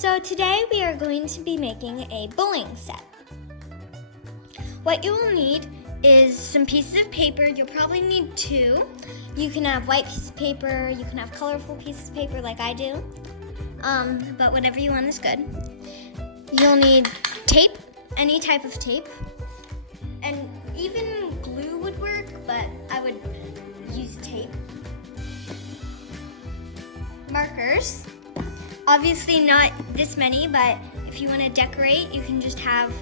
So today we are going to be making a bowling set. What you will need is some pieces of paper. You'll probably need two. You can have white pieces of paper, you can have colorful pieces of paper like I do, but whatever you want is good. You'll need tape, any type of tape, and even glue would work, but I would use tape. Markers, obviously not this many, but if you want to decorate, you can just have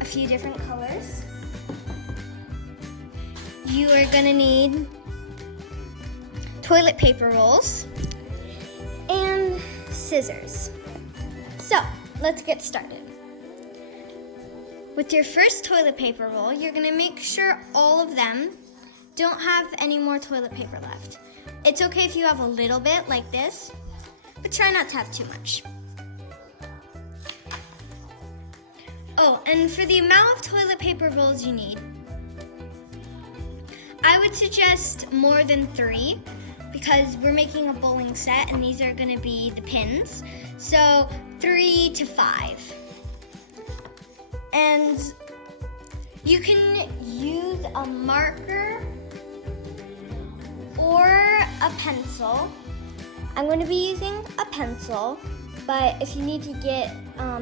a few different colors. You are gonna need toilet paper rolls and scissors. So, let's get started. With your first toilet paper roll, you're gonna make sure all of them don't have any more toilet paper left. It's okay if you have a little bit like this, but try not to have too much. Oh, and for the amount of toilet paper rolls you need, I would suggest more than 3 because we're making a bowling set and these are going to be the pins. So 3 to 5. And you can use a marker or a pencil. I'm going to be using a pencil, but if you need to get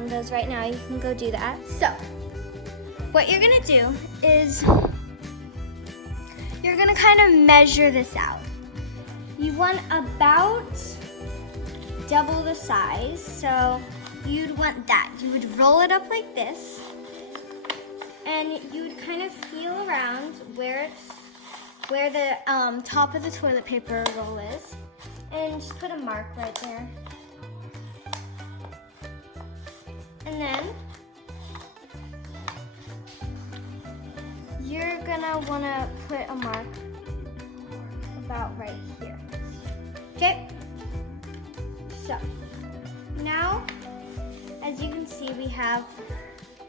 those right now, you can go do that. So what you're going to do is you're gonna kind of measure this out. You want about double the size, so you'd want that. You would roll it up like this, and you would kind of feel around where the top of the toilet paper roll is, and just put a mark right there. And then you're gonna wanna put a mark about right here. Okay? So, now, as you can see, we have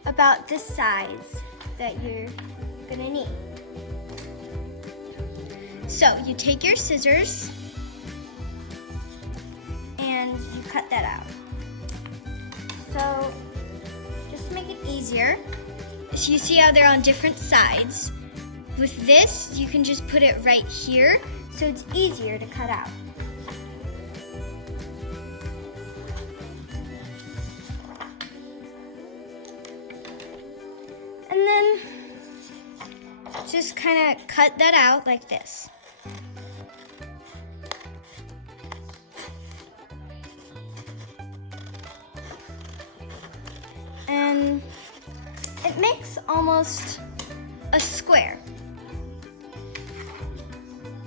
about this size that you're gonna need. So, you take your scissors and you cut that out. So, just to make it easier, so you see how they're on different sides. With this, you can just put it right here, so it's easier to cut out. And then just kind of cut that out like this. And it makes almost a square.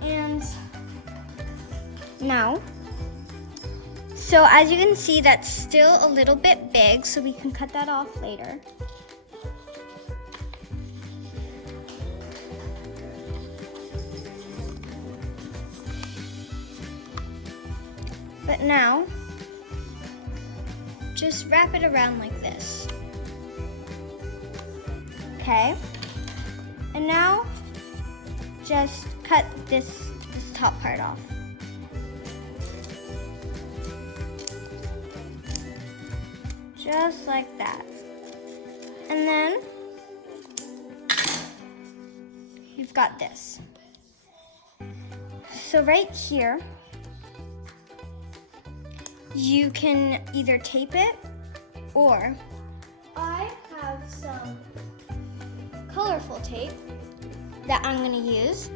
And now, so as you can see, that's still a little bit big, so we can cut that off later. But now, just wrap it around like this. Okay, and now just cut this top part off. Just like that. And then you've got this. So right here, you can either tape it, or I have some colorful tape that I'm going to use.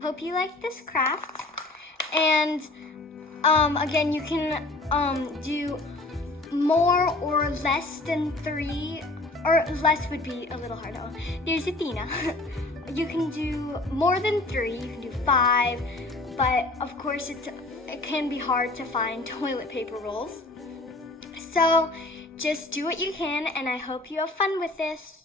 Hope you like this craft. And again, you can do more or less than 3, or less would be a little hard. There's Athena. You can do more than 3, you can do 5, but of course it can be hard to find toilet paper rolls. So just do what you can, and I hope you have fun with this.